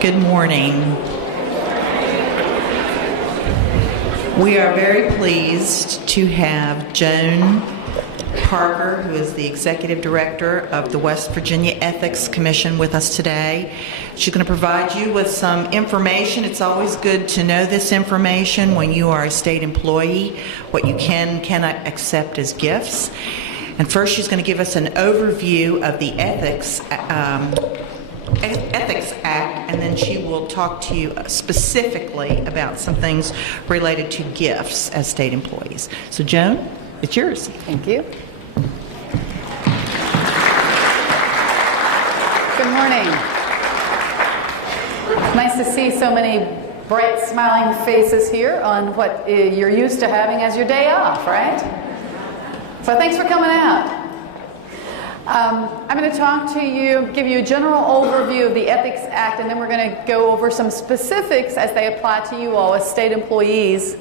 Good morning. We are very pleased to have Joan Parker, who is the Executive Director of the West Virginia Ethics Commission, with us today. She's going to provide you with some information. It's always good to know this information when you are a state employee, what you can and cannot accept as gifts. And first, she's going to give us an overview of the Ethics Act, and then she will talk to you specifically about some things related to gifts as state employees. So, Joan, it's yours. Thank you. Good morning. Nice to see so many bright, smiling faces here on what you're used to having as your day off, right? So thanks for coming out. I'm going to talk to you, give you a general overview of the Ethics Act, and then we're going to go over some specifics as they apply to you all as state employees.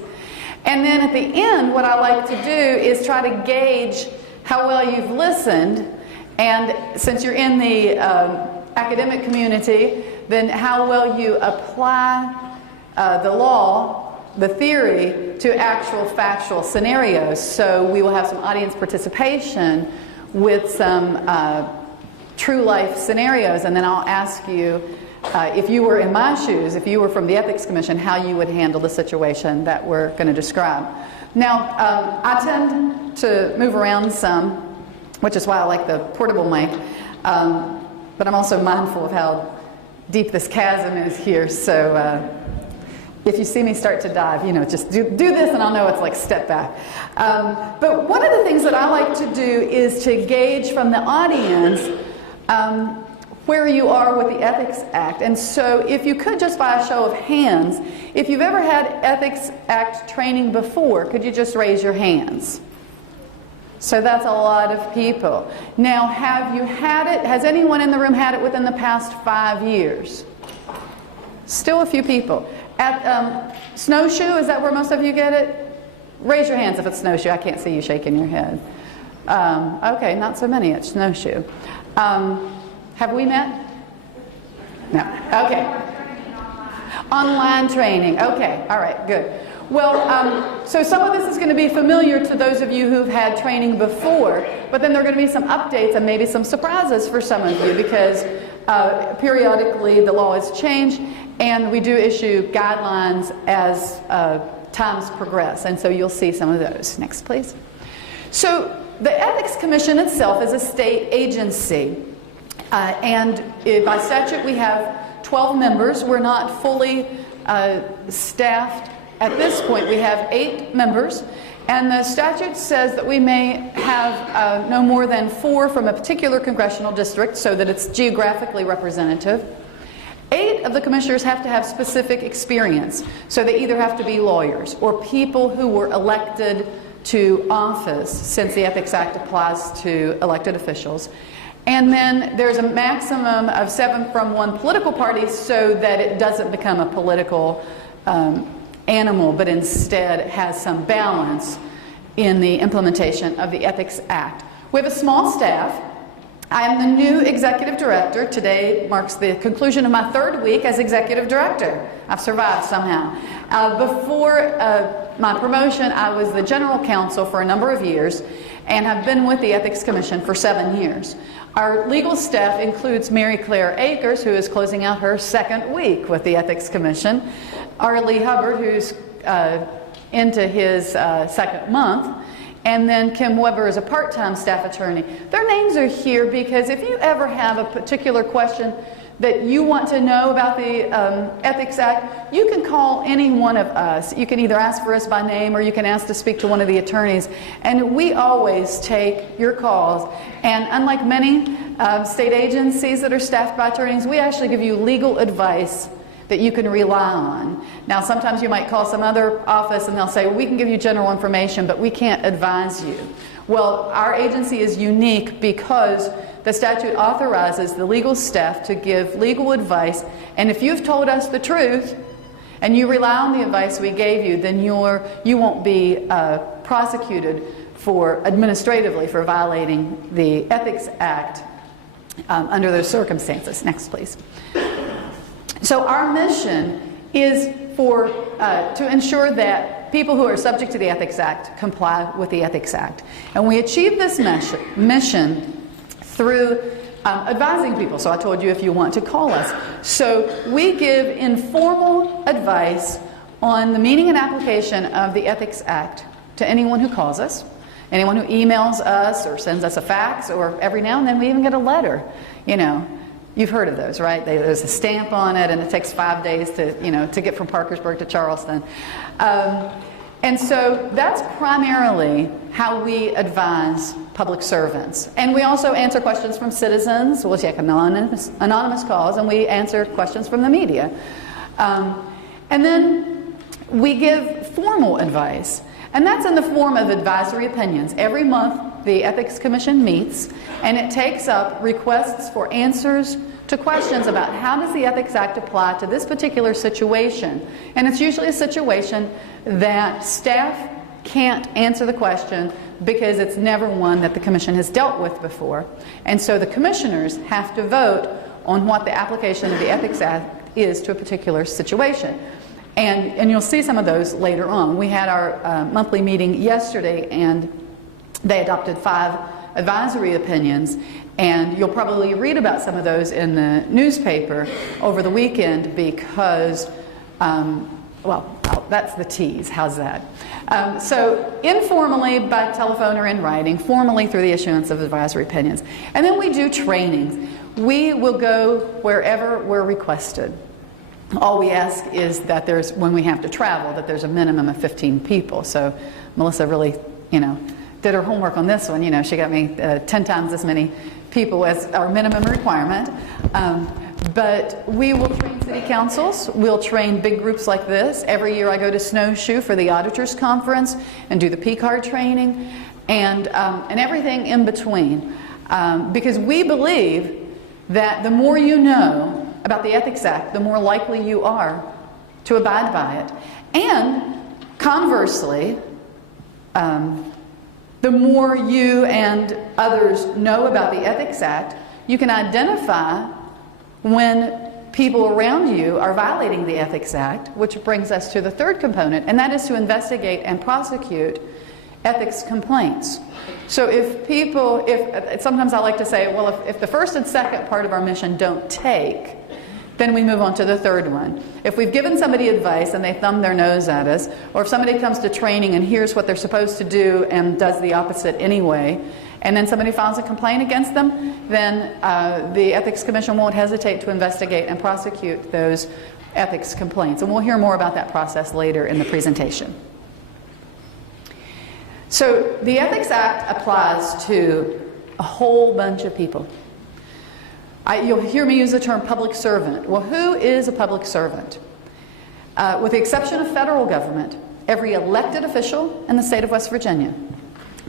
And then at the end, what I like to do is try to gauge how well you've listened, and since you're in the academic community, then how well you apply the law, the theory, to actual factual scenarios. So we will have some audience participation with some true life scenarios, and then I'll ask you if you were in my shoes, if you were from the Ethics Commission, how you would handle the situation that we're going to describe. Now, I tend to move around some, which is why I like the portable mic, but I'm also mindful of how deep this chasm is here, so if you see me start to dive, you know, just do this and I'll know it's like step back. But one of the things that I like to do is to gauge from the audience where you are with the Ethics Act. And so if you could, just by a show of hands, if you've ever had Ethics Act training before, could you just raise your hands? So that's a lot of people. Now, have you had it, has anyone in the room had it within the past 5 years? Still a few people. At Snowshoe, is that where most of you get it? Raise your hands if it's Snowshoe. I can't see you shaking your head. Okay, not so many at Snowshoe. Have we met? No. Okay. Online training. Okay. All right. Good. Well, so some of this is going to be familiar to those of you who've had training before, but then there are going to be some updates and maybe some surprises for some of you, because periodically the law has changed, and we do issue guidelines as times progress, and so you'll see some of those. Next, please. So the Ethics Commission itself is a state agency, and by statute we have 12 members. We're not fully staffed at this point. We have 8 members, and the statute says that we may have no more than 4 from a particular congressional district so that it's geographically representative. 8 of the commissioners have to have specific experience, so they either have to be lawyers or people who were elected to office, since the Ethics Act applies to elected officials. And then there's a maximum of 7 from one political party, so that it doesn't become a political animal, but instead has some balance in the implementation of the Ethics Act. We have a small staff. I am the new executive director. Today marks the conclusion of my 3rd week as executive director. I've survived somehow. Before my promotion, I was the general counsel for a number of years and have been with the Ethics Commission for 7 years. Our legal staff includes Mary Claire Akers, who is closing out her 2nd week with the Ethics Commission, Arlie Hubbard, who's into his 2nd month, and then Kim Weber is a part-time staff attorney. Their names are here because if you ever have a particular question that you want to know about the Ethics Act, you can call any one of us. You can either ask for us by name or you can ask to speak to one of the attorneys. And we always take your calls. And unlike many state agencies that are staffed by attorneys, we actually give you legal advice that you can rely on. Now, sometimes you might call some other office and they'll say, well, we can give you general information, but we can't advise you. Well, our agency is unique because the statute authorizes the legal staff to give legal advice, and if you've told us the truth and you rely on the advice we gave you, then you won't be prosecuted administratively for violating the Ethics Act under those circumstances. Next, please. So our mission is to ensure that people who are subject to the Ethics Act comply with the Ethics Act. And we achieve this mission through advising people. So I told you if you want to call us. So we give informal advice on the meaning and application of the Ethics Act to anyone who calls us, anyone who emails us or sends us a fax, or every now and then we even get a letter. You know, you've heard of those, right? There's a stamp on it, and it takes 5 days to get from Parkersburg to Charleston. And so that's primarily how we advise public servants. And we also answer questions from citizens. We'll take anonymous calls, and we answer questions from the media. And then we give formal advice. And that's in the form of advisory opinions. Every month, the Ethics Commission meets, and it takes up requests for answers to questions about how does the Ethics Act apply to this particular situation. And it's usually a situation that staff can't answer the question because it's never one that the Commission has dealt with before. And so the commissioners have to vote on what the application of the Ethics Act is to a particular situation. And you'll see some of those later on. We had our monthly meeting yesterday, and they adopted 5 advisory opinions, and you'll probably read about some of those in the newspaper over the weekend because, well, that's the tease. How's that? So informally by telephone or in writing, formally through the issuance of advisory opinions. And then we do trainings. We will go wherever we're requested. All we ask is that there's, when we have to travel, that there's a minimum of 15 people. So Melissa really, did her homework on this one. She got me 10 times as many people as our minimum requirement. But we will train city councils. We'll train big groups like this. Every year I go to Snowshoe for the Auditors Conference and do the P-card training and everything in between. Because we believe that the more you know about the Ethics Act, the more likely you are to abide by it. And conversely, the more you and others know about the Ethics Act, you can identify when people around you are violating the Ethics Act, which brings us to the third component, and that is to investigate and prosecute ethics complaints. So sometimes I like to say, well, if the first and second part of our mission don't take, then we move on to the third one. If we've given somebody advice and they thumb their nose at us, or if somebody comes to training and hears what they're supposed to do and does the opposite anyway, and then somebody files a complaint against them, then the Ethics Commission won't hesitate to investigate and prosecute those ethics complaints. And we'll hear more about that process later in the presentation. So the Ethics Act applies to a whole bunch of people. You'll hear me use the term public servant. Well, who is a public servant? With the exception of federal government, every elected official in the state of West Virginia,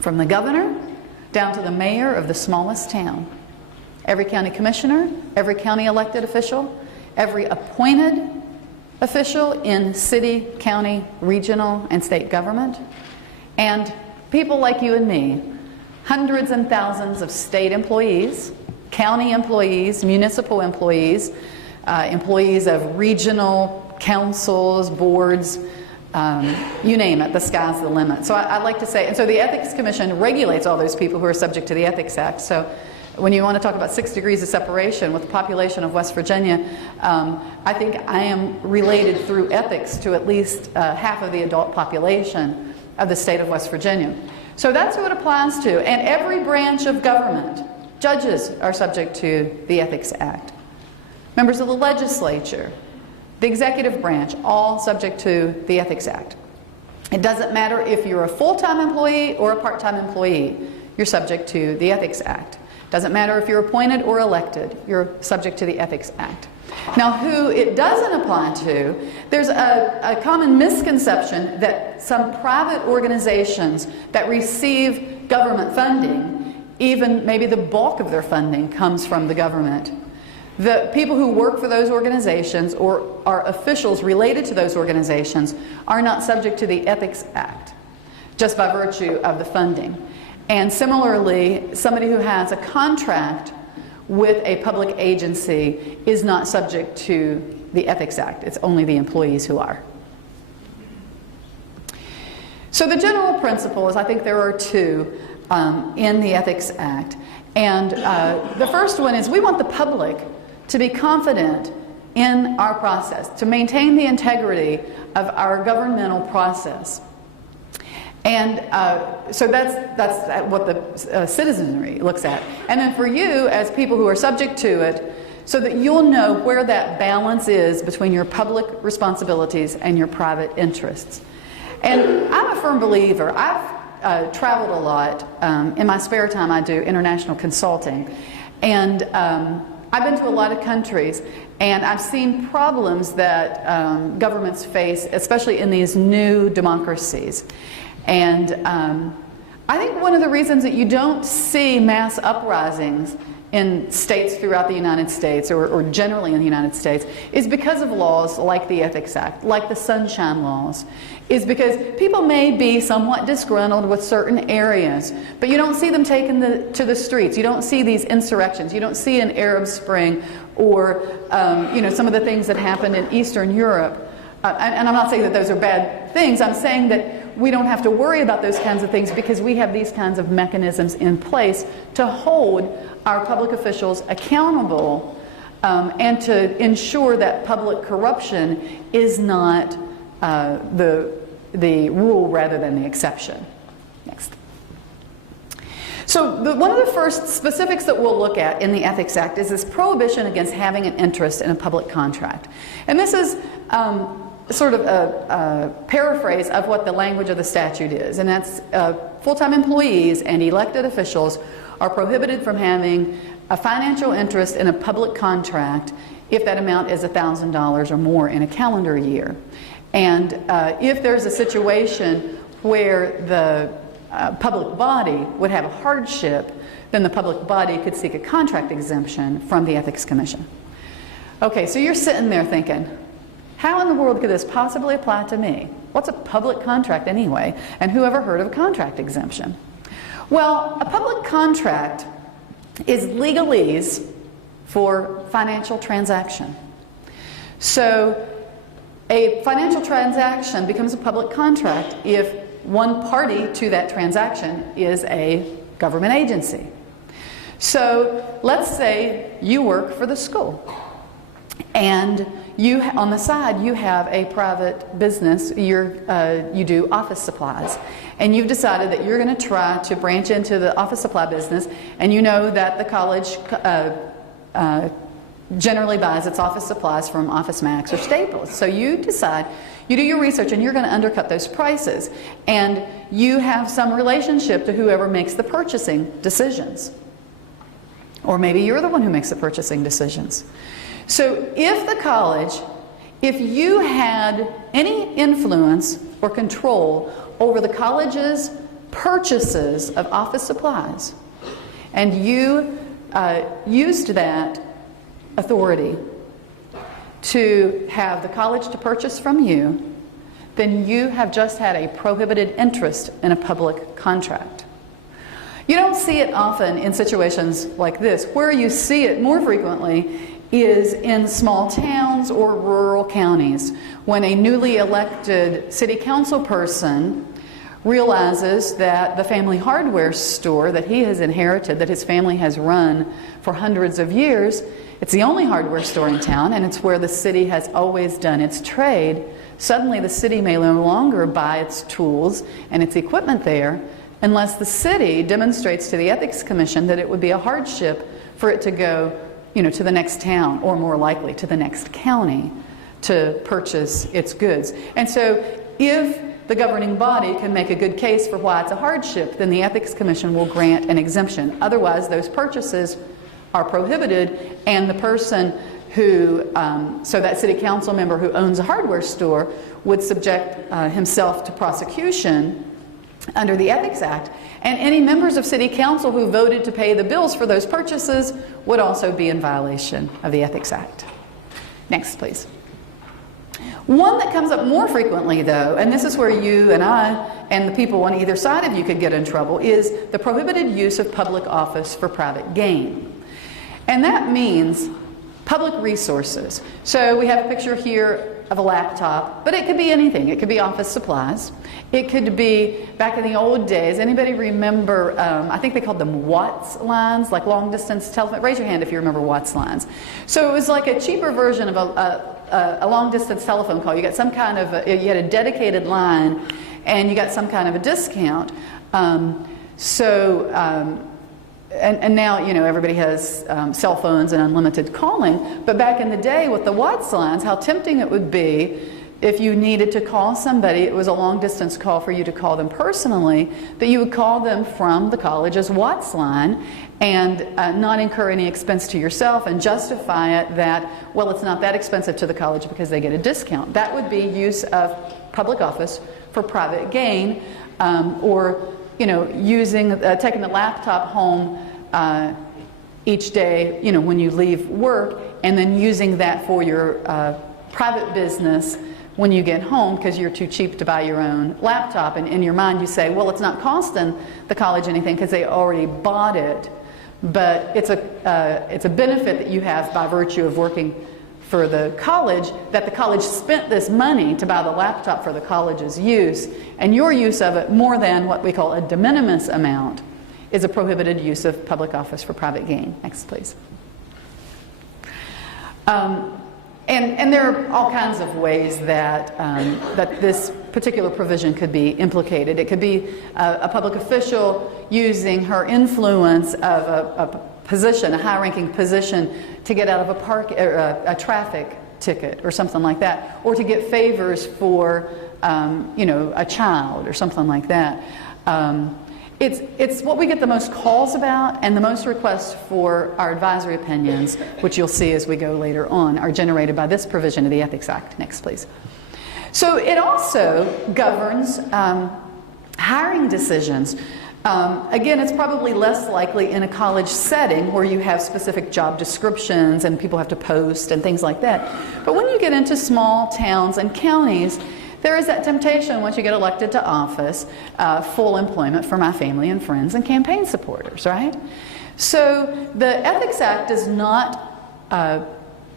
from the governor down to the mayor of the smallest town, every county commissioner, every county elected official, every appointed official in city, county, regional, and state government, and people like you and me, hundreds and thousands of state employees, county employees, municipal employees, employees of regional councils, boards, you name it, the sky's the limit. So I like to say, and so the Ethics Commission regulates all those people who are subject to the Ethics Act. So when you want to talk about 6 degrees of separation with the population of West Virginia, I think I am related through ethics to at least half of the adult population of the state of West Virginia. So that's who it applies to. And every branch of government, judges are subject to the Ethics Act. Members of the legislature, the executive branch, all subject to the Ethics Act. It doesn't matter if you're a full-time employee or a part-time employee, you're subject to the Ethics Act. Doesn't matter if you're appointed or elected, you're subject to the Ethics Act. Now, who it doesn't apply to, there's a common misconception that some private organizations that receive government funding, even maybe the bulk of their funding comes from the government. The people who work for those organizations or are officials related to those organizations are not subject to the Ethics Act, just by virtue of the funding. And similarly, somebody who has a contract with a public agency is not subject to the Ethics Act. It's only the employees who are. So the general principles, I think there are two in the Ethics Act. And the first one is we want the public to be confident in our process, to maintain the integrity of our governmental process. And so that's what the citizenry looks at. And then for you, as people who are subject to it, so that you'll know where that balance is between your public responsibilities and your private interests. And I'm a firm believer. I've traveled a lot. In my spare time, I do international consulting. And I've been to a lot of countries, and I've seen problems that governments face, especially in these new democracies. And I think one of the reasons that you don't see mass uprisings in states throughout the United States, or generally in the United States, is because of laws like the Ethics Act, like the Sunshine Laws, is because people may be somewhat disgruntled with certain areas, but you don't see them taken to the streets. You don't see these insurrections. You don't see an Arab Spring or some of the things that happened in Eastern Europe. And I'm not saying that those are bad things. I'm saying that we don't have to worry about those kinds of things because we have these kinds of mechanisms in place to hold our public officials accountable and to ensure that public corruption is not the rule rather than the exception. Next. So one of the first specifics that we'll look at in the Ethics Act is this prohibition against having an interest in a public contract. And this is sort of a paraphrase of what the language of the statute is, and that's full-time employees and elected officials are prohibited from having a financial interest in a public contract if that amount is $1,000 or more in a calendar year. And if there's a situation where the public body would have a hardship, then the public body could seek a contract exemption from the Ethics Commission. Okay, so you're sitting there thinking, how in the world could this possibly apply to me? What's a public contract anyway? And who ever heard of a contract exemption? Well, a public contract is legalese for financial transaction. So a financial transaction becomes a public contract if one party to that transaction is a government agency. So let's say you work for the school, and you, on the side, you have a private business. You do office supplies, and you've decided that you're going to try to branch into the office supply business, and you know that the college generally buys its office supplies from Office Max or Staples. So you decide, you do your research, and you're going to undercut those prices, and you have some relationship to whoever makes the purchasing decisions. Or maybe you're the one who makes the purchasing decisions. So if the college, if you had any influence or control over the college's purchases of office supplies, and you used that authority to have the college to purchase from you, then you have just had a prohibited interest in a public contract. You don't see it often in situations like this. Where you see it more frequently is in small towns or rural counties, when a newly elected city council person realizes that the family hardware store that he has inherited, that his family has run for hundreds of years, it's the only hardware store in town, and it's where the city has always done its trade. Suddenly the city may no longer buy its tools and its equipment there unless the city demonstrates to the Ethics Commission that it would be a hardship for it to go, to the next town, or more likely to the next county, to purchase its goods. And so if the governing body can make a good case for why it's a hardship, then the Ethics Commission will grant an exemption. Otherwise, those purchases are prohibited, and the person who, so that city council member who owns a hardware store would subject himself to prosecution under the Ethics Act, and any members of city council who voted to pay the bills for those purchases would also be in violation of the Ethics Act. Next, please. One that comes up more frequently, though, and this is where you and I and the people on either side of you could get in trouble, is the prohibited use of public office for private gain. And that means Public resources. So we have a picture here of a laptop, but it could be anything. It could be office supplies. It could be, back in the old days, anybody remember, I think they called them Watts lines, like long distance telephone? Raise your hand if you remember Watts lines. So it was like a cheaper version of a long distance telephone call. You got some kind of, you had a dedicated line and you got some kind of a discount. And now, you know, everybody has cell phones and unlimited calling. But back in the day with the Watts lines, how tempting it would be if you needed to call somebody, it was a long distance call for you to call them personally, that you would call them from the college's Watts line and not incur any expense to yourself and justify it that, well, it's not that expensive to the college because they get a discount. That would be use of public office for private gain, or, you know, using, taking the laptop home each day, you know, when you leave work, and then using that for your private business when you get home because you're too cheap to buy your own laptop. And in your mind you say, well, it's not costing the college anything because they already bought it, but it's a benefit that you have by virtue of working for the college, that the college spent this money to buy the laptop for the college's use, and your use of it, more than what we call a de minimis amount, is a prohibited use of public office for private gain. Next, please. And there are all kinds of ways that, that this particular provision could be implicated. It could be a public official using her influence of a position, a high-ranking position, to get out of a traffic ticket or something like that, or to get favors for, you know, a child or something like that. It's what we get the most calls about, and the most requests for our advisory opinions, which you'll see as we go later on, are generated by this provision of the Ethics Act. Next, please. So it also governs hiring decisions. Again, it's probably less likely in a college setting where you have specific job descriptions and people have to post and things like that. But when you get into small towns and counties, there is that temptation once you get elected to office, full employment for my family and friends and campaign supporters, right? So the Ethics Act does not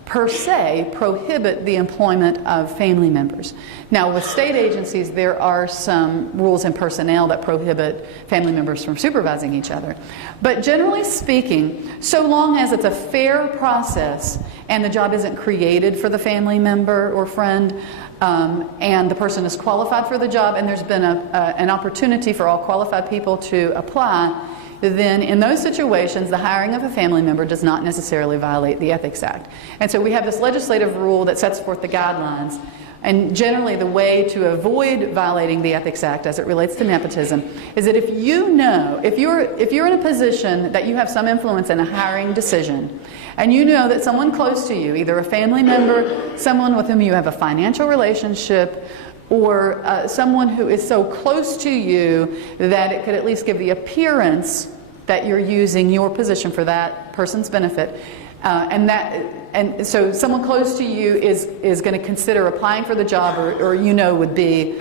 per se prohibit the employment of family members. Now with state agencies there are some rules and personnel that prohibit family members from supervising each other. But generally speaking, so long as it's a fair process and the job isn't created for the family member or friend, and the person is qualified for the job, and there's been an opportunity for all qualified people to apply, then in those situations the hiring of a family member does not necessarily violate the Ethics Act. And so we have this legislative rule that sets forth the guidelines, and generally the way to avoid violating the Ethics Act as it relates to nepotism is that if you know, if you're in a position that you have some influence in a hiring decision, and you know that someone close to you, either a family member, someone with whom you have a financial relationship, or someone who is so close to you that it could at least give the appearance that you're using your position for that person's benefit, and so someone close to you is going to consider applying for the job, or you know would be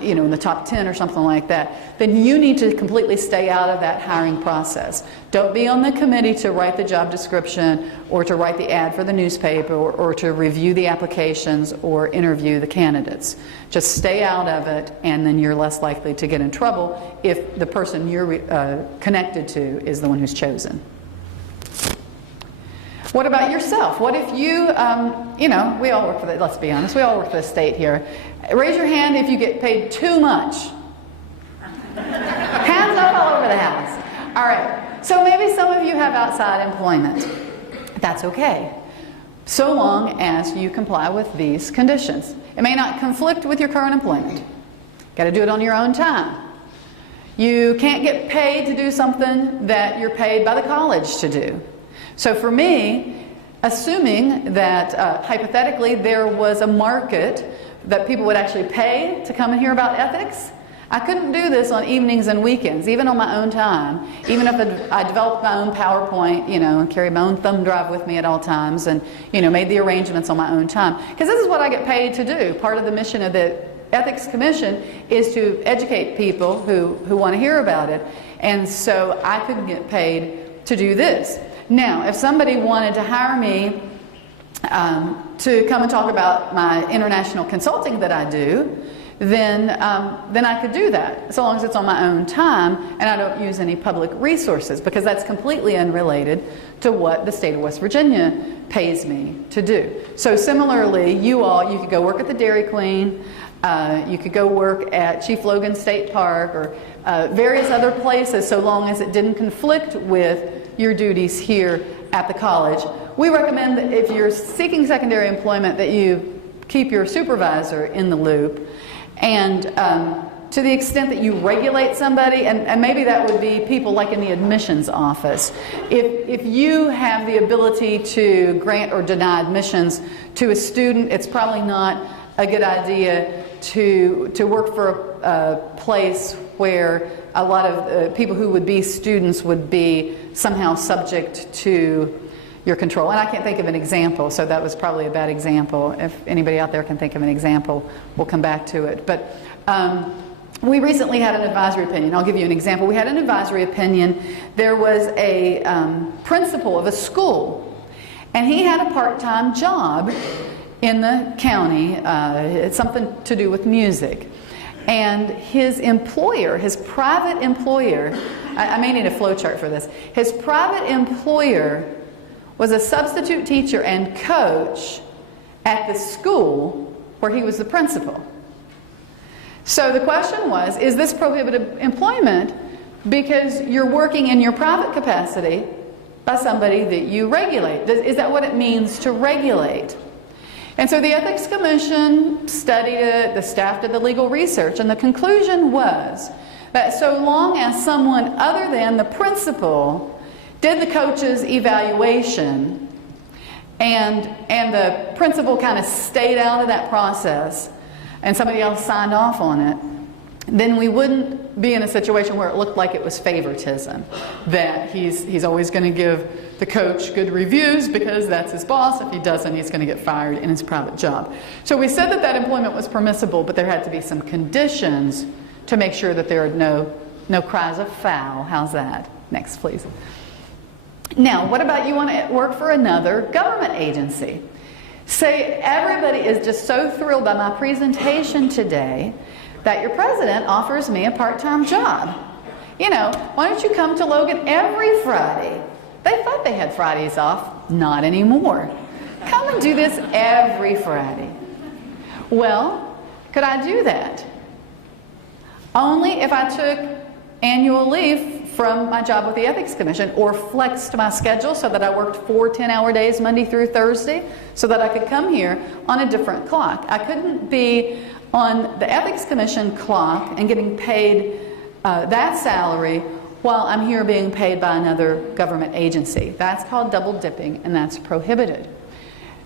you know, in the top 10 or something like that, then you need to completely stay out of that hiring process. Don't be on the committee to write the job description or to write the ad for the newspaper or to review the applications or interview the candidates. Just stay out of it, and then you're less likely to get in trouble if the person you're connected to is the one who's chosen. What about yourself? What if you, you know, we all work for the, let's be honest, we all work for the state here. Raise your hand if you get paid too much. Hands up all over the house. All right, so maybe some of you have outside employment. That's okay, so long as you comply with these conditions. It may not conflict with your current employment. Got to do it on your own time. You can't get paid to do something that you're paid by the college to do. So for me, assuming that hypothetically there was a market that people would actually pay to come and hear about ethics, I couldn't do this on evenings and weekends, even on my own time, even if I developed my own PowerPoint, you know, and carried my own thumb drive with me at all times, and, you know, made the arrangements on my own time. Because this is what I get paid to do. Part of the mission of the Ethics Commission is to educate people who want to hear about it, and so I couldn't get paid to do this. Now, if somebody wanted to hire me to come and talk about my international consulting that I do, then I could do that, so long as it's on my own time and I don't use any public resources, because that's completely unrelated to what the state of West Virginia pays me to do. So similarly, you could go work at the Dairy Queen, you could go work at Chief Logan State Park, or various other places, so long as it didn't conflict with your duties here at the college. We recommend that if you're seeking secondary employment, that you keep your supervisor in the loop. And to the extent that you regulate somebody, and maybe that would be people like in the admissions office, if you have the ability to grant or deny admissions to a student, it's probably not a good idea to work for a place where a lot of people who would be students would be somehow subject to your control. And I can't think of an example, so that was probably a bad example. If anybody out there can think of an example, we'll come back to it. But we recently had an advisory opinion. I'll give you an example. We had an advisory opinion. There was a principal of a school, and he had a part-time job in the county. It's something to do with music. And his employer, his private employer, I may need a flow chart for this. His private employer was a substitute teacher and coach at the school where he was the principal. So the question was, is this prohibited employment because you're working in your private capacity by somebody that you regulate? Is that what it means to regulate? And so the Ethics Commission studied it, the staff did the legal research, and the conclusion was that so long as someone other than the principal did the coach's evaluation and the principal kind of stayed out of that process and somebody else signed off on it, then we wouldn't be in a situation where it looked like it was favoritism, that he's always going to give the coach good reviews because that's his boss. If he doesn't, he's going to get fired in his private job. So we said that employment was permissible, but there had to be some conditions to make sure that there are no cries of foul. How's that? Next, please. Now, what about you want to work for another government agency? Say everybody is just so thrilled by my presentation today that your president offers me a part-time job. You know, why don't you come to Logan every Friday? They thought they had Fridays off. Not anymore. Come and do this every Friday. Well, could I do that? Only if I took annual leave from my job with the Ethics Commission, or flexed my schedule so that I worked 4 10-hour days Monday through Thursday so that I could come here on a different clock. I couldn't be on the Ethics Commission clock and getting paid that salary while I'm here being paid by another government agency. That's called double dipping, and that's prohibited.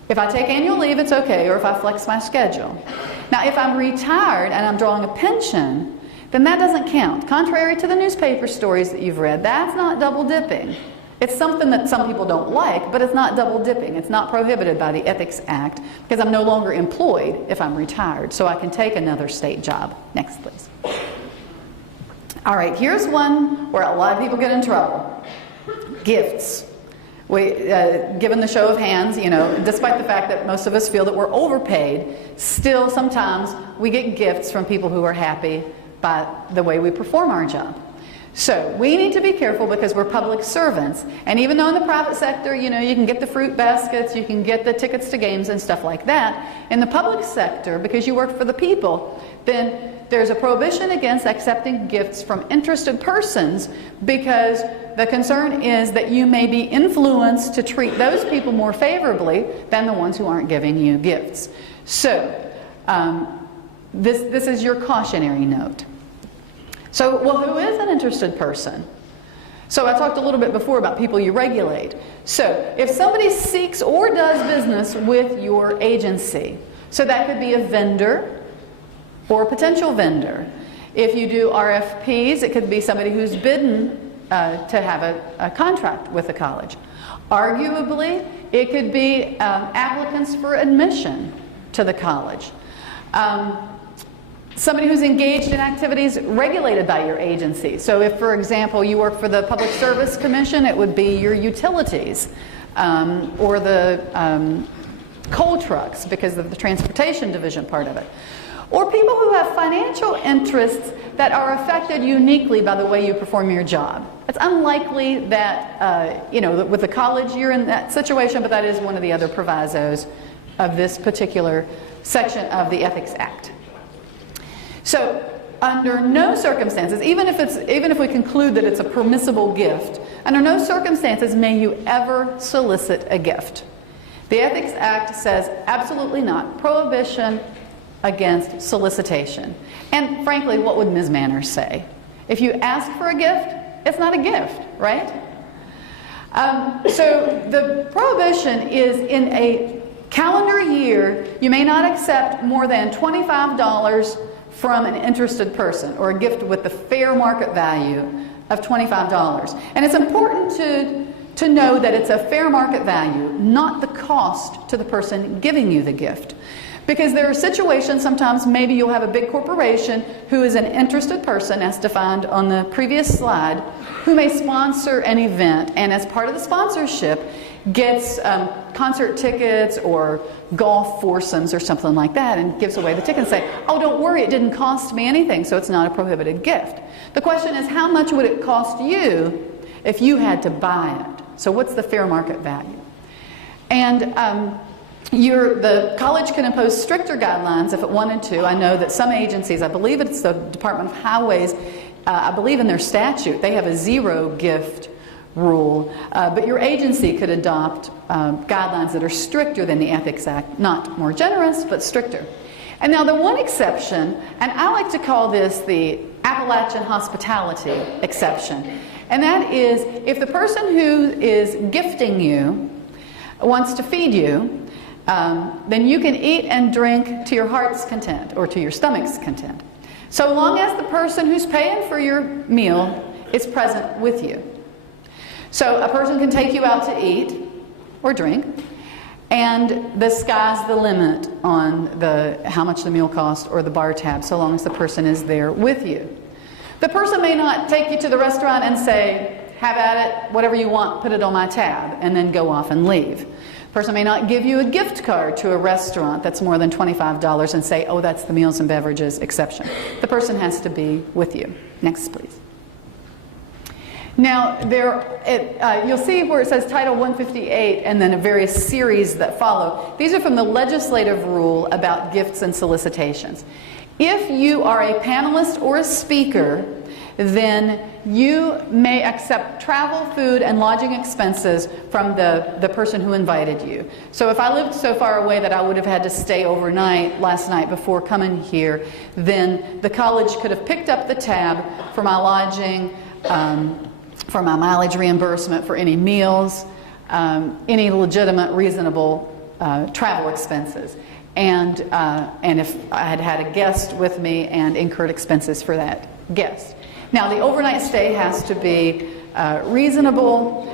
If I take annual leave, it's okay, or if I flex my schedule. Now, if I'm retired and I'm drawing a pension, then that doesn't count. Contrary to the newspaper stories that you've read, that's not double dipping. It's something that some people don't like, but it's not double dipping. It's not prohibited by the Ethics Act because I'm no longer employed if I'm retired, so I can take another state job. Next, please. All right, here's one where a lot of people get in trouble. Gifts. Given the show of hands, you know, despite the fact that most of us feel that we're overpaid, still sometimes we get gifts from people who are happy by the way we perform our job. So we need to be careful because we're public servants. And even though in the private sector, you know, you can get the fruit baskets, you can get the tickets to games and stuff like that, in the public sector, because you work for the people, then there's a prohibition against accepting gifts from interested persons, because the concern is that you may be influenced to treat those people more favorably than the ones who aren't giving you gifts. So this is your cautionary note. So, well, who is an interested person? So I talked a little bit before about people you regulate. So if somebody seeks or does business with your agency, so that could be a vendor or a potential vendor. If you do RFPs, it could be somebody who's bidden to have a contract with the college. Arguably, it could be applicants for admission to the college. Somebody who's engaged in activities regulated by your agency. So if, for example, you work for the Public Service Commission, it would be your utilities, or the coal trucks because of the transportation division part of it. Or people who have financial interests that are affected uniquely by the way you perform your job. It's unlikely that, with the college you're in that situation, but that is one of the other provisos of this particular section of the Ethics Act. So, under no circumstances, even if we conclude that it's a permissible gift, under no circumstances may you ever solicit a gift. The Ethics Act says absolutely not. Prohibition against solicitation. And frankly, what would Ms. Manners say? If you ask for a gift, it's not a gift, right? So the prohibition is in a calendar year, you may not accept more than $25 from an interested person, or a gift with the fair market value of $25. And it's important to know that it's a fair market value, not the cost to the person giving you the gift. Because there are situations, sometimes maybe you'll have a big corporation who is an interested person, as defined on the previous slide, who may sponsor an event, and as part of the sponsorship gets concert tickets or golf foursomes or something like that, and gives away the ticket and say, oh, don't worry, it didn't cost me anything, so it's not a prohibited gift. The question is, how much would it cost you if you had to buy it? So what's the fair market value? And the college can impose stricter guidelines if it wanted to. I know that some agencies, I believe it's the Department of Highways, I believe in their statute, they have a zero gift rule, but your agency could adopt guidelines that are stricter than the Ethics Act, not more generous, but stricter. And now the one exception, and I like to call this the Appalachian hospitality exception, and that is if the person who is gifting you wants to feed you, then you can eat and drink to your heart's content or to your stomach's content, so long as the person who's paying for your meal is present with you. So a person can take you out to eat or drink, and the sky's the limit on how much the meal costs or the bar tab, so long as the person is there with you. The person may not take you to the restaurant and say, have at it, whatever you want, put it on my tab, and then go off and leave. The person may not give you a gift card to a restaurant that's more than $25 and say, oh, that's the meals and beverages exception. The person has to be with you. Next, please. Now, you'll see where it says Title 158 and then a various series that follow. These are from the legislative rule about gifts and solicitations. If you are a panelist or a speaker, then you may accept travel, food, and lodging expenses from the person who invited you. So if I lived so far away that I would have had to stay overnight last night before coming here, then the college could have picked up the tab for my lodging, for my mileage reimbursement, for any meals, any legitimate, reasonable travel expenses. And if I had had a guest with me and incurred expenses for that guest. Now, the overnight stay has to be reasonable.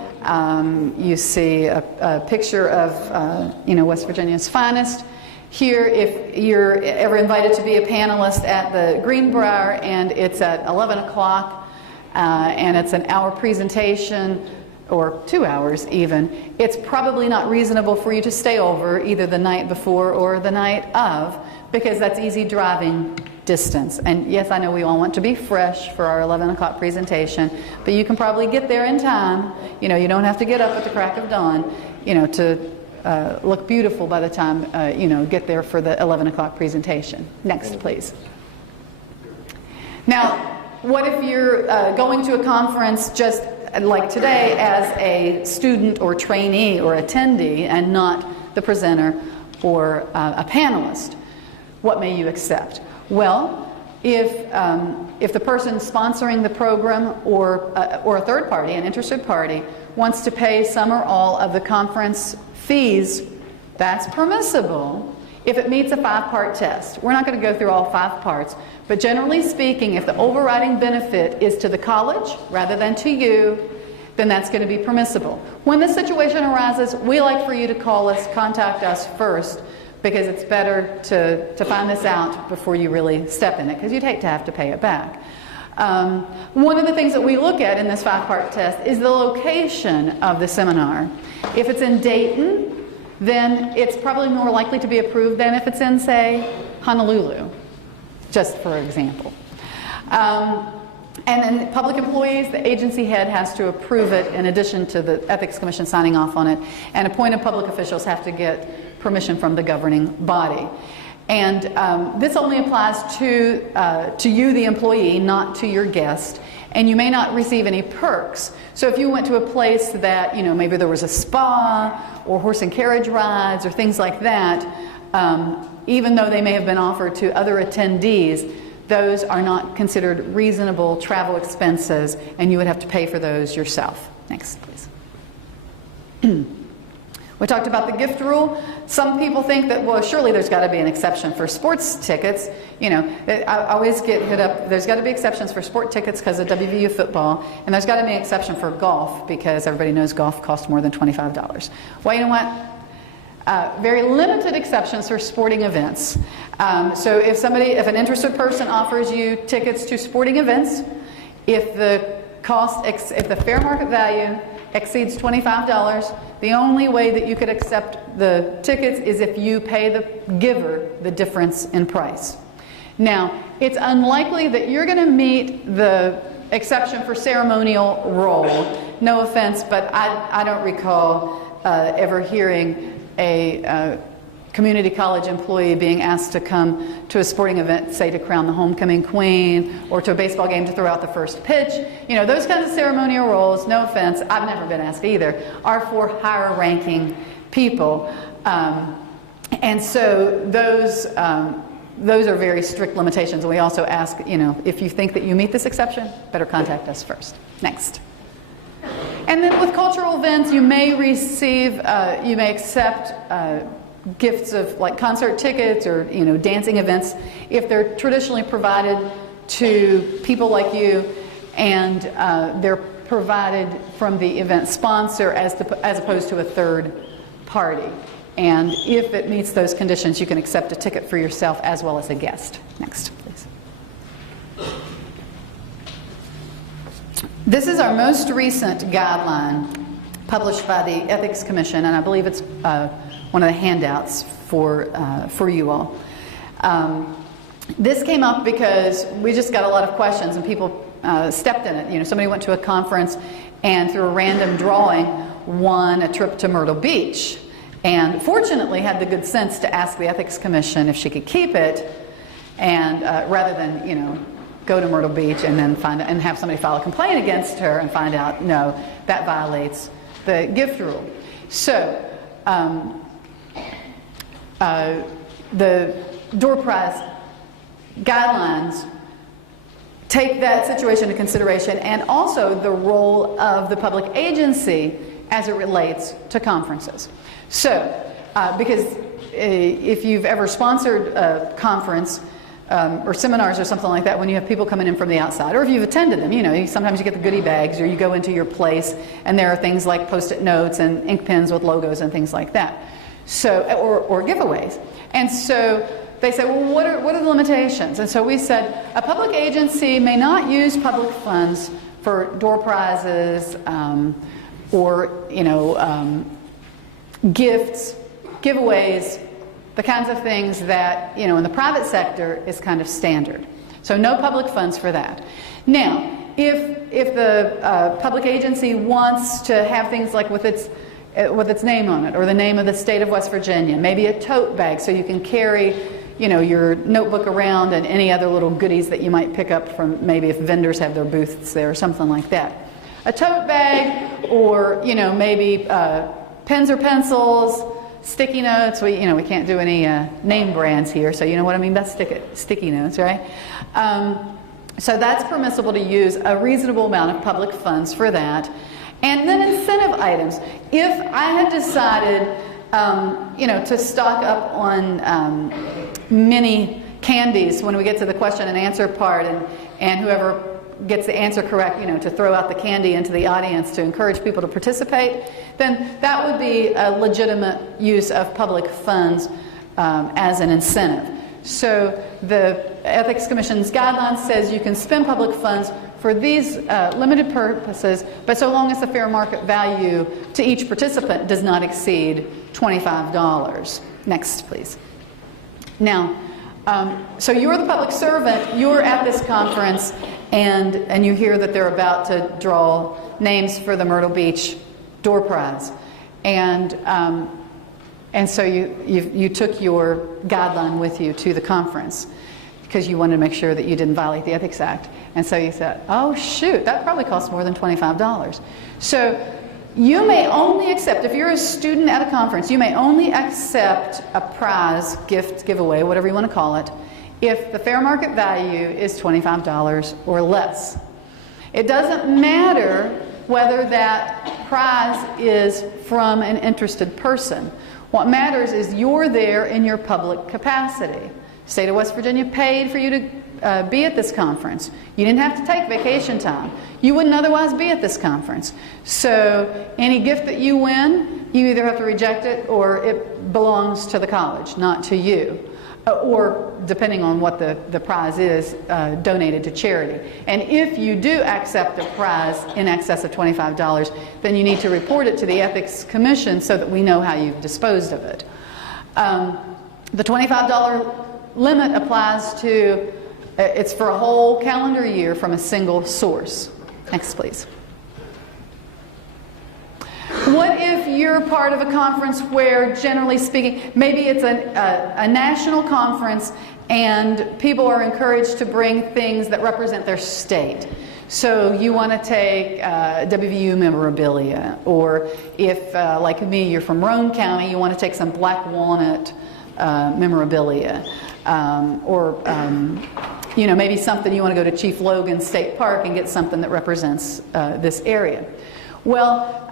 You see a picture of West Virginia's finest. Here, if you're ever invited to be a panelist at the Greenbrier and it's at 11 o'clock and it's an hour presentation, or 2 hours even, it's probably not reasonable for you to stay over either the night before or the night of, because that's easy driving distance. And yes, I know we all want to be fresh for our 11 o'clock presentation, but you can probably get there in time. You don't have to get up at the crack of dawn, to look beautiful by the time, get there for the 11 o'clock presentation. Next, please. Now, what if you're going to a conference just like today as a student or trainee or attendee and not the presenter or a panelist? What may you accept? Well, if the person sponsoring the program or a third party, an interested party, wants to pay some or all of the conference fees, that's permissible if it meets a 5-part test. We're not going to go through all 5 parts, but generally speaking, if the overriding benefit is to the college rather than to you, then that's going to be permissible. When this situation arises, we like for you to contact us first, because it's better to find this out before you really step in it, because you'd hate to have to pay it back. One of the things that we look at in this 5-part test is the location of the seminar. If it's in Dayton, then it's probably more likely to be approved than if it's in, say, Honolulu, just for example. And then public employees, the agency head has to approve it in addition to the Ethics Commission signing off on it, and appointed public officials have to get permission from the governing body. And this only applies to you, the employee, not to your guest, and you may not receive any perks. So if you went to a place that, you know, maybe there was a spa or horse and carriage rides or things like that, even though they may have been offered to other attendees, those are not considered reasonable travel expenses, and you would have to pay for those yourself. Next, please. We talked about the gift rule. Some people think that, well, surely there's got to be an exception for sports tickets. You know, I always get hit up, there's got to be exceptions for sport tickets because of WVU football, and there's got to be an exception for golf because everybody knows golf costs more than $25. Well, you know what? Very limited exceptions for sporting events. So if an interested person offers you tickets to sporting events, if the fair market value exceeds $25, the only way that you could accept the tickets is if you pay the giver the difference in price. Now, it's unlikely that you're going to meet the exception for ceremonial role. No offense, but I don't recall ever hearing a community college employee being asked to come to a sporting event, say to crown the homecoming queen, or to a baseball game to throw out the first pitch. You know, those kinds of ceremonial roles, no offense, I've never been asked either, are for higher ranking people. And so those are very strict limitations. And we also ask, you know, if you think that you meet this exception, better contact us first. Next. And then with cultural events, you may receive, you may accept gifts of like concert tickets or, you know, dancing events if they're traditionally provided to people like you, and they're provided from the event sponsor as opposed to a third party. And if it meets those conditions, you can accept a ticket for yourself as well as a guest. Next, please. This is our most recent guideline published by the Ethics Commission, and I believe it's one of the handouts for you all. This came up because we just got a lot of questions and people stepped in it. You know, somebody went to a conference and through a random drawing won a trip to Myrtle Beach, and fortunately had the good sense to ask the Ethics Commission if she could keep it, and rather than, you know, go to Myrtle Beach and then and have somebody file a complaint against her and find out, no, that violates the gift rule. So the door prize guidelines take that situation into consideration, and also the role of the public agency as it relates to conferences. So, because if you've ever sponsored a conference or seminars or something like that, when you have people coming in from the outside, or if you've attended them, you know, sometimes you get the goodie bags, or you go into your place and there are things like post-it notes and ink pens with logos and things like that. So, or giveaways. And so they said, well, what are the limitations? And so we said, a public agency may not use public funds for door prizes or, you know, gifts, giveaways, the kinds of things that, you know, in the private sector is kind of standard. So no public funds for that. Now, if the public agency wants to have things like with its name on it, or the name of the state of West Virginia, maybe a tote bag so you can carry, you know, your notebook around and any other little goodies that you might pick up from maybe if vendors have their booths there or something like that. A tote bag, or, you know, maybe pens or pencils, sticky notes. We can't do any name brands here, so you know what I mean by sticky notes, right? So that's permissible to use a reasonable amount of public funds for that. And then incentive items. If I had decided, you know, to stock up on mini candies when we get to the question and answer part, and whoever gets the answer correct, you know, to throw out the candy into the audience to encourage people to participate, then that would be a legitimate use of public funds as an incentive. So the Ethics Commission's guidelines says you can spend public funds for these limited purposes, but so long as the fair market value to each participant does not exceed $25. Next, please. Now, so you're the public servant, you're at this conference, and you hear that they're about to draw names for the Myrtle Beach door prize. And so you took your guideline with you to the conference because you wanted to make sure that you didn't violate the Ethics Act. And so you said, oh shoot, that probably costs more than $25. So you may only accept, if you're a student at a conference, you may only accept a prize, gift, giveaway, whatever you want to call it, if the fair market value is $25 or less. It doesn't matter whether that prize is from an interested person. What matters is you're there in your public capacity. State of West Virginia paid for you to be at this conference. You didn't have to take vacation time. You wouldn't otherwise be at this conference. So any gift that you win, you either have to reject it or it belongs to the college, not to you. Or, depending on what the prize is, donated to charity. And if you do accept a prize in excess of $25, then you need to report it to the Ethics Commission so that we know how you've disposed of it. The $25 limit applies to, it's for a whole calendar year from a single source. Next, please. What if you're part of a conference where, generally speaking, maybe it's a national conference and people are encouraged to bring things that represent their state? So you want to take WVU memorabilia, or if, like me, you're from Roane County, you want to take some black walnut memorabilia, or you know, maybe something you want to go to Chief Logan State Park and get something that represents this area. Well,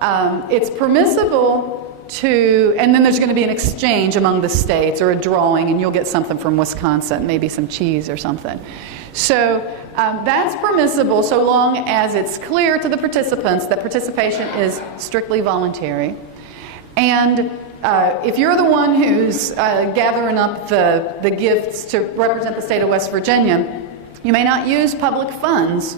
it's permissible to, and then there's going to be an exchange among the states or a drawing, and you'll get something from Wisconsin, maybe some cheese or something. So that's permissible so long as it's clear to the participants that participation is strictly voluntary. And if you're the one who's gathering up the gifts to represent the state of West Virginia, you may not use public funds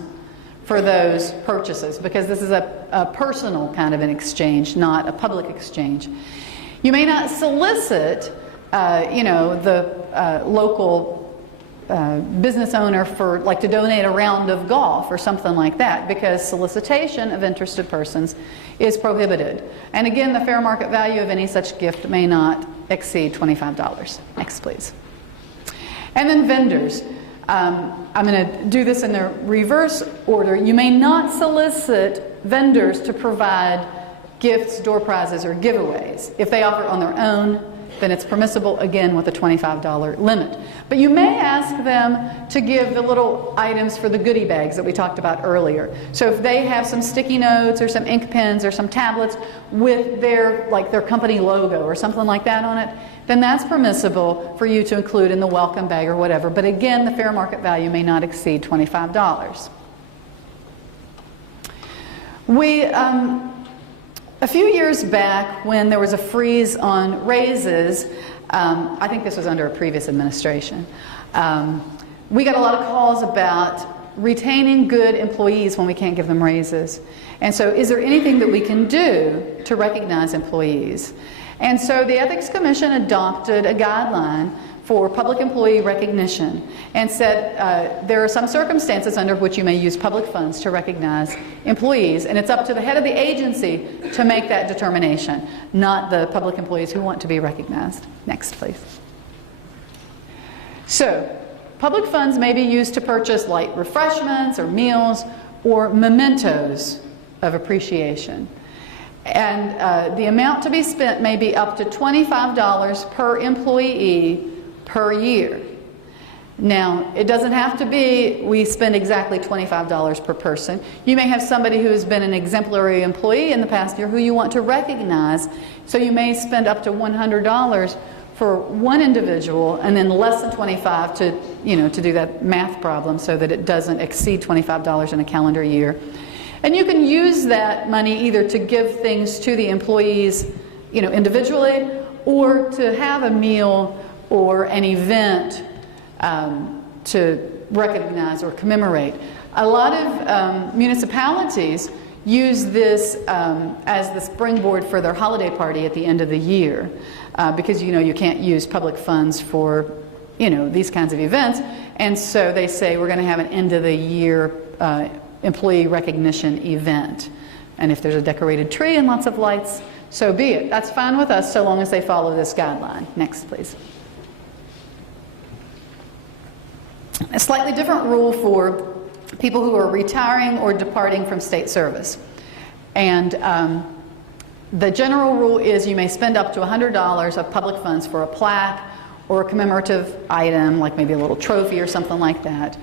for those purchases, because this is a personal kind of an exchange, not a public exchange. You may not solicit, you know, the local business owner for, like, to donate a round of golf or something like that, because solicitation of interested persons is prohibited. And again, the fair market value of any such gift may not exceed $25. Next, please. And then vendors. I'm going to do this in the reverse order. You may not solicit vendors to provide gifts, door prizes, or giveaways. If they offer on their own, then it's permissible, again, with a $25 limit. But you may ask them to give the little items for the goodie bags that we talked about earlier. So if they have some sticky notes or some ink pens or some tablets with their, like, their company logo or something like that on it, then that's permissible for you to include in the welcome bag or whatever. But again, the fair market value may not exceed $25. A few years back, when there was a freeze on raises, I think this was under a previous administration, we got a lot of calls about retaining good employees when we can't give them raises. And so, is there anything that we can do to recognize employees? And so the Ethics Commission adopted a guideline for public employee recognition and said there are some circumstances under which you may use public funds to recognize employees, and it's up to the head of the agency to make that determination, not the public employees who want to be recognized. Next, please. So, public funds may be used to purchase light refreshments or meals or mementos of appreciation. And the amount to be spent may be up to $25 per employee per year. Now, it doesn't have to be we spend exactly $25 per person. You may have somebody who has been an exemplary employee in the past year who you want to recognize, so you may spend up to $100 for one individual and then less than $25 to, you know, to do that math problem so that it doesn't exceed $25 in a calendar year. And you can use that money either to give things to the employees, you know, individually, or to have a meal or an event to recognize or commemorate. A lot of municipalities use this as the springboard for their holiday party at the end of the year, because you can't use public funds for these kinds of events, and so they say we're going to have an end of the year employee recognition event, and if there's a decorated tree and lots of lights, so be it. That's fine with us so long as they follow this guideline. Next, please. A slightly different rule for people who are retiring or departing from state service. And the general rule is you may spend up to $100 of public funds for a plaque or a commemorative item, like maybe a little trophy or something like that.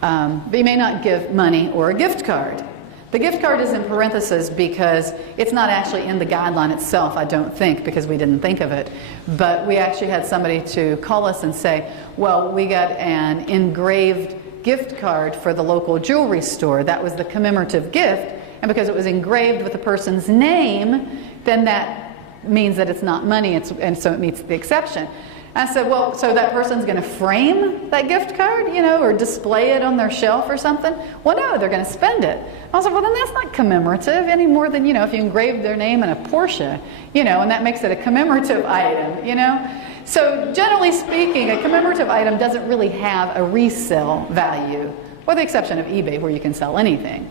But you may not give money or a gift card. The gift card is in parentheses because it's not actually in the guideline itself, I don't think, because we didn't think of it. But we actually had somebody to call us and say, well, we got an engraved gift card for the local jewelry store. That was the commemorative gift. And because it was engraved with the person's name, then that means that it's not money, and so it meets the exception. I said, well, so that person's going to frame that gift card, or display it on their shelf or something? Well, no, they're going to spend it. I was like, well, then that's not commemorative any more than, if you engraved their name in a Porsche, and that makes it a commemorative item, So generally speaking, a commemorative item doesn't really have a resale value, with the exception of eBay, where you can sell anything.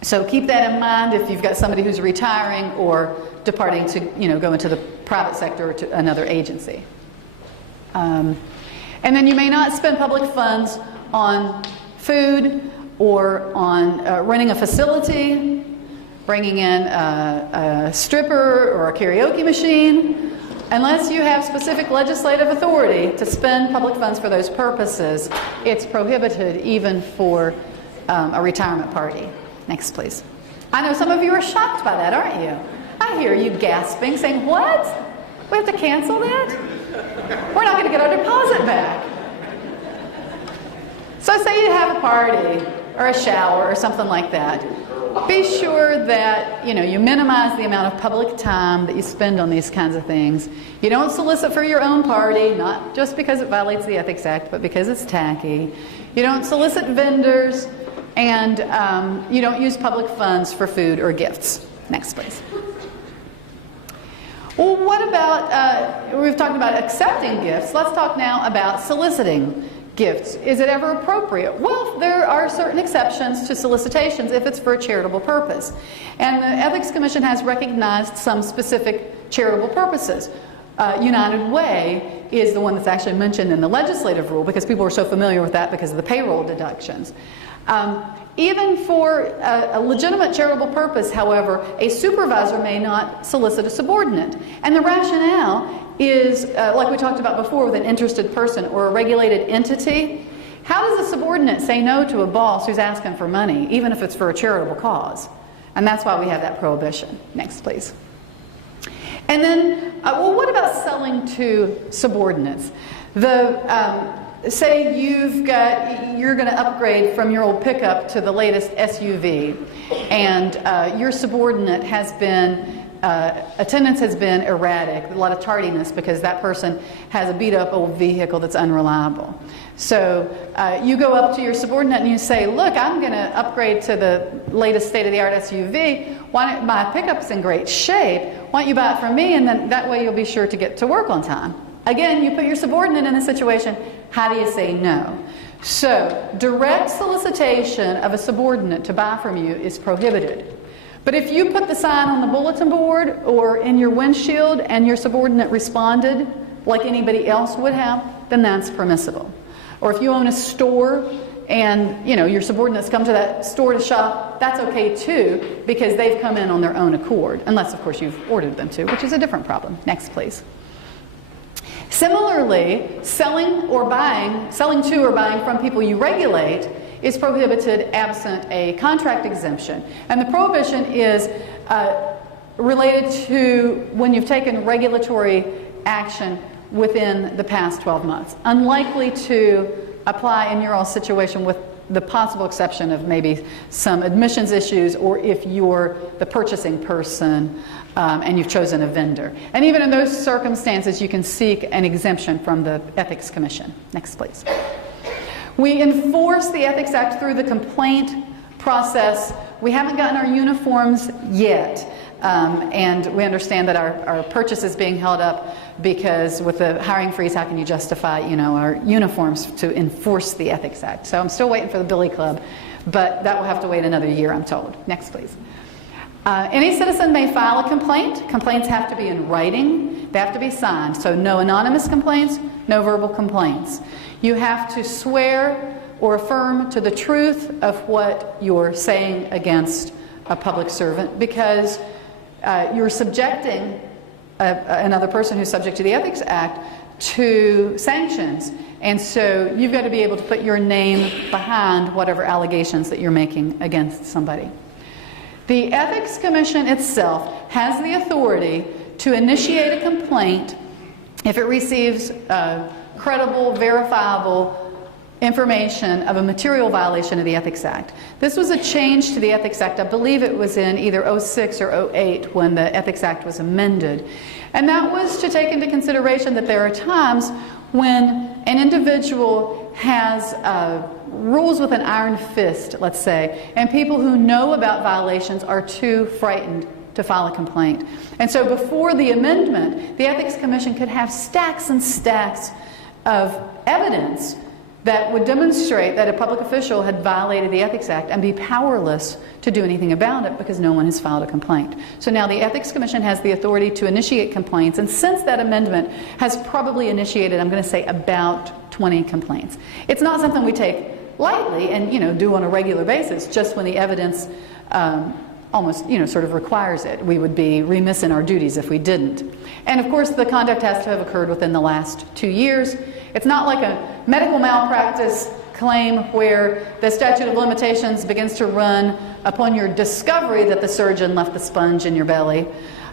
So keep that in mind if you've got somebody who's retiring or departing to, go into the private sector or to another agency. And then you may not spend public funds on food or on renting a facility, bringing in a stripper or a karaoke machine, unless you have specific legislative authority to spend public funds for those purposes. It's prohibited even for a retirement party. Next, please. I know some of you are shocked by that, aren't you? I hear you gasping, saying, what? We have to cancel that? We're not going to get our deposit back. So say you have a party or a shower or something like that. Be sure that you minimize the amount of public time that you spend on these kinds of things. You don't solicit for your own party, not just because it violates the Ethics Act, but because it's tacky. You don't solicit vendors, and you don't use public funds for food or gifts. Next, please. Well, what about, we've talked about accepting gifts. Let's talk now about soliciting gifts. Is it ever appropriate? Well, there are certain exceptions to solicitations if it's for a charitable purpose. And the Ethics Commission has recognized some specific charitable purposes. United Way is the one that's actually mentioned in the legislative rule because people are so familiar with that because of the payroll deductions. Even for a legitimate charitable purpose, however, a supervisor may not solicit a subordinate. And the rationale is, like we talked about before with an interested person or a regulated entity, how does a subordinate say no to a boss who's asking for money, even if it's for a charitable cause? And that's why we have that prohibition. Next, please. And then, well, what about selling to subordinates? Say you're going to upgrade from your old pickup to the latest SUV, and your subordinate has been, attendance has been erratic, a lot of tardiness because that person has a beat up old vehicle that's unreliable. So you go up to your subordinate and you say, look, I'm going to upgrade to the latest state-of-the-art SUV. Why don't, my pickup's in great shape. Why don't you buy it from me, and then that way you'll be sure to get to work on time. Again, you put your subordinate in a situation. How do you say no? So, direct solicitation of a subordinate to buy from you is prohibited. But if you put the sign on the bulletin board or in your windshield and your subordinate responded like anybody else would have, then that's permissible. Or if you own a store and your subordinates come to that store to shop, that's okay too because they've come in on their own accord, unless of course you've ordered them to, which is a different problem. Next, please. Similarly, selling to or buying from people you regulate is prohibited absent a contract exemption. And the prohibition is related to when you've taken regulatory action within the past 12 months. Unlikely to apply in your all situation with the possible exception of maybe some admissions issues or if you're the purchasing person and you've chosen a vendor. And even in those circumstances, you can seek an exemption from the Ethics Commission. Next, please. We enforce the Ethics Act through the complaint process. We haven't gotten our uniforms yet. And we understand that our purchase is being held up because with the hiring freeze, how can you justify, our uniforms to enforce the Ethics Act? So I'm still waiting for the Billy Club, but that will have to wait another year, I'm told. Next, please. Any citizen may file a complaint. Complaints have to be in writing. They have to be signed. So no anonymous complaints, no verbal complaints. You have to swear or affirm to the truth of what you're saying against a public servant, because you're subjecting another person who's subject to the Ethics Act to sanctions. And so you've got to be able to put your name behind whatever allegations that you're making against somebody. The Ethics Commission itself has the authority to initiate a complaint if it receives credible, verifiable information of a material violation of the Ethics Act. This was a change to the Ethics Act. I believe it was in either 06 or 08 when the Ethics Act was amended. And that was to take into consideration that there are times when an individual has rules with an iron fist, let's say, and people who know about violations are too frightened to file a complaint. And so before the amendment, the Ethics Commission could have stacks and stacks of evidence that would demonstrate that a public official had violated the Ethics Act and be powerless to do anything about it because no one has filed a complaint. So now the Ethics Commission has the authority to initiate complaints, and since that amendment has probably initiated, I'm going to say, about 20 complaints. It's not something we take lightly and do on a regular basis, just when the evidence almost sort of requires it. We would be remiss in our duties if we didn't. And of course the conduct has to have occurred within the last 2 years. It's not like a medical malpractice claim where the statute of limitations begins to run upon your discovery that the surgeon left the sponge in your belly.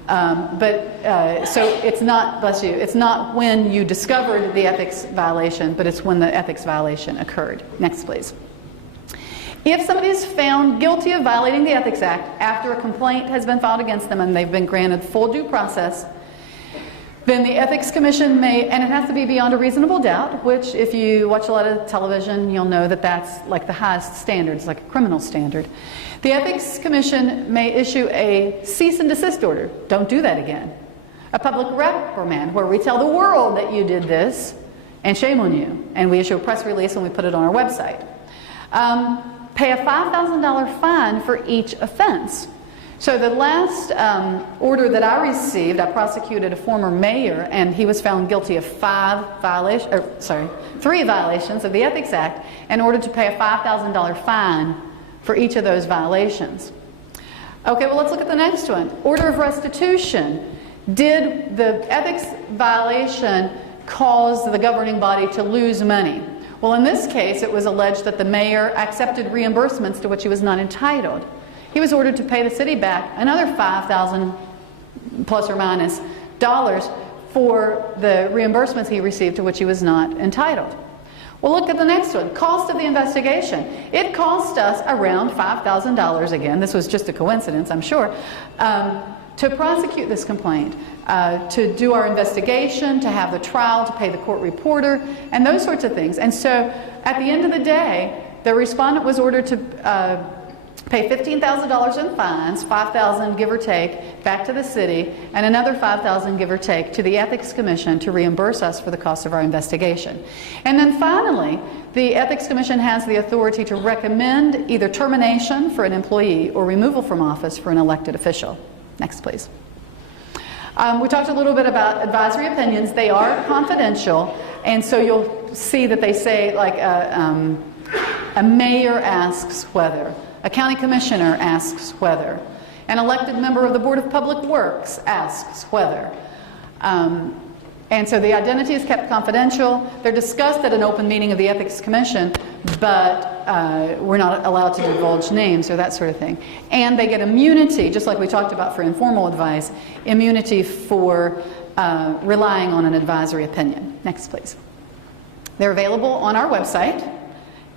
So it's not, bless you, it's not when you discovered the ethics violation, but it's when the ethics violation occurred. Next, please. If somebody is found guilty of violating the Ethics Act after a complaint has been filed against them and they've been granted full due process, then the Ethics Commission may, and it has to be beyond a reasonable doubt, which if you watch a lot of television, you'll know that that's like the highest standard, it's like a criminal standard. The Ethics Commission may issue a cease and desist order. Don't do that again. A public reprimand where we tell the world that you did this and shame on you. And we issue a press release and we put it on our website. Pay a $5,000 fine for each offense. So the last order that I received, I prosecuted a former mayor, and he was found guilty of 3 violations of the Ethics Act and ordered to pay a $5,000 fine for each of those violations. Okay, well, let's look at the next one. Order of restitution. Did the ethics violation cause the governing body to lose money? Well, in this case, it was alleged that the mayor accepted reimbursements to which he was not entitled. He was ordered to pay the city back another $5,000 plus or minus dollars for the reimbursements he received to which he was not entitled. Well, look at the next one. Cost of the investigation. It cost us around $5,000 again. This was just a coincidence, I'm sure, to prosecute this complaint, to do our investigation, to have the trial, to pay the court reporter, and those sorts of things. And so at the end of the day, the respondent was ordered to pay $15,000 in fines, $5,000 give or take, back to the city, and another $5,000 give or take to the Ethics Commission to reimburse us for the cost of our investigation. And then finally, the Ethics Commission has the authority to recommend either termination for an employee or removal from office for an elected official. Next, please. We talked a little bit about advisory opinions. They are confidential, and so you'll see that they say, like, a mayor asks whether, a county commissioner asks whether, an elected member of the Board of Public Works asks whether. And so the identity is kept confidential. They're discussed at an open meeting of the Ethics Commission, but we're not allowed to divulge names or that sort of thing. And they get immunity, just like we talked about for informal advice, immunity for relying on an advisory opinion. Next, please. They're available on our website.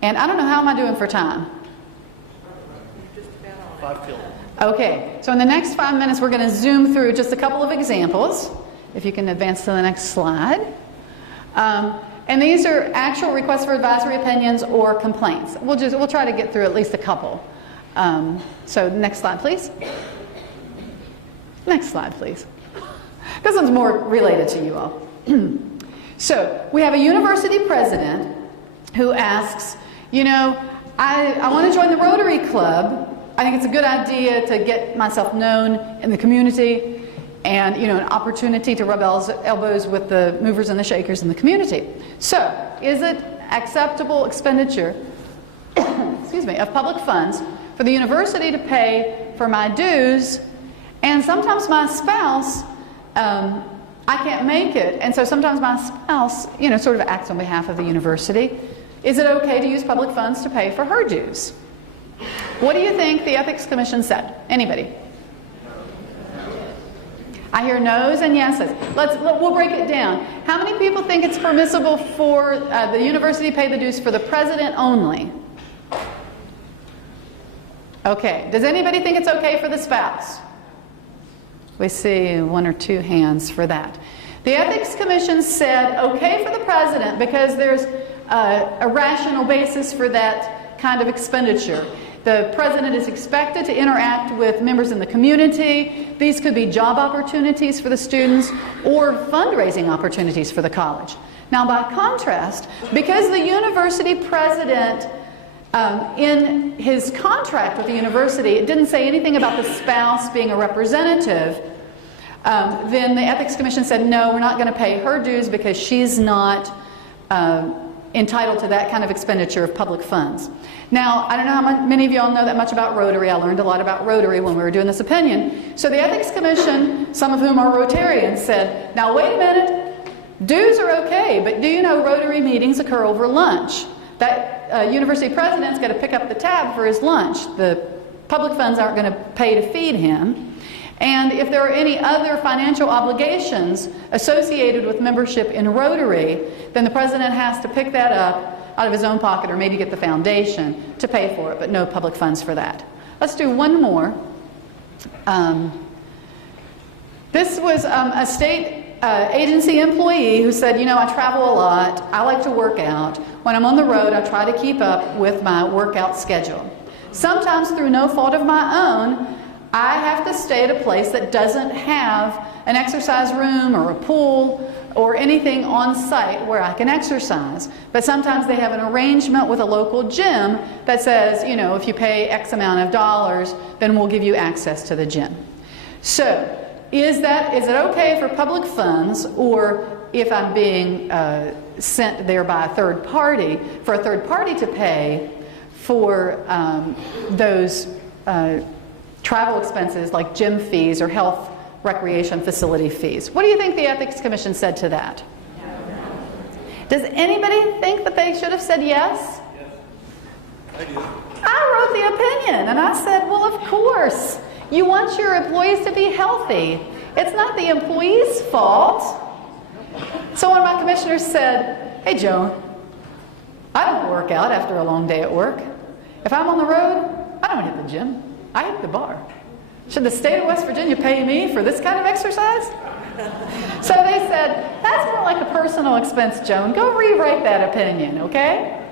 And I don't know, how am I doing for time? Okay, so in the next 5 minutes we're going to zoom through just a couple of examples. If you can advance to the next slide. And these are actual requests for advisory opinions or complaints. We'll try to get through at least a couple. So next slide, please. Next slide, please. This one's more related to you all. So we have a university president who asks, you know, I want to join the Rotary Club. I think it's a good idea to get myself known in the community and, you know, an opportunity to rub elbows with the movers and the shakers in the community. So, is it acceptable expenditure, excuse me, of public funds for the university to pay for my dues, and sometimes my spouse, I can't make it, and so sometimes my spouse, you know, sort of acts on behalf of the university. Is it okay to use public funds to pay for her dues? What do you think the Ethics Commission said? Anybody? I hear no's and yeses. We'll break it down. How many people think it's permissible for the university to pay the dues for the president only? Okay. Does anybody think it's okay for the spouse? We see one or two hands for that. The Ethics Commission said okay for the president because there's a rational basis for that kind of expenditure. The president is expected to interact with members in the community. These could be job opportunities for the students or fundraising opportunities for the college. Now, by contrast, because the university president, in his contract with the university, it didn't say anything about the spouse being a representative, then the Ethics Commission said, no, we're not going to pay her dues because she's not entitled to that kind of expenditure of public funds. Now, I don't know how many of you all know that much about Rotary. I learned a lot about Rotary when we were doing this opinion. So the Ethics Commission, some of whom are Rotarians, said, now wait a minute, dues are okay, but do you know Rotary meetings occur over lunch? That university president's got to pick up the tab for his lunch. The public funds aren't going to pay to feed him. And if there are any other financial obligations associated with membership in Rotary, then the president has to pick that up out of his own pocket or maybe get the foundation to pay for it, but no public funds for that. Let's do one more. This was a state agency employee who said, you know, I travel a lot, I like to work out. When I'm on the road, I try to keep up with my workout schedule. Sometimes through no fault of my own, I have to stay at a place that doesn't have an exercise room or a pool or anything on site where I can exercise. But sometimes they have an arrangement with a local gym that says, you know, if you pay X amount of dollars, then we'll give you access to the gym. So, is it okay for public funds, or if I'm being sent there by a third party, for a third party to pay for those travel expenses like gym fees or health recreation facility fees? What do you think the Ethics Commission said to that? Does anybody think that they should have said yes? Yes, I do. I wrote the opinion and I said, well, of course. You want your employees to be healthy. It's not the employee's fault. So one of my commissioners said, hey, Joan, I don't work out after a long day at work. If I'm on the road, I don't hit the gym. I hit the bar. Should the state of West Virginia pay me for this kind of exercise? So they said, that's more like a personal expense, Joan. Go rewrite that opinion, okay?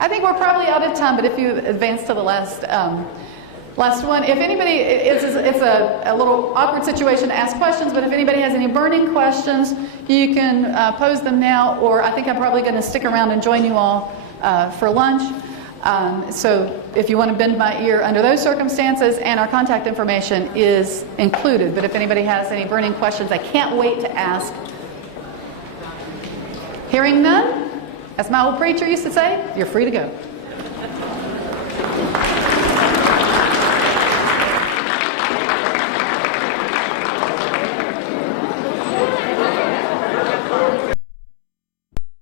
I think we're probably out of time, but if you advance to the last one. If anybody, it's a little awkward situation to ask questions, but if anybody has any burning questions, you can pose them now, or I think I'm probably going to stick around and join you all for lunch. So if you want to bend my ear under those circumstances, and our contact information is included. But if anybody has any burning questions, I can't wait to ask. Hearing none, as my old preacher used to say, you're free to go.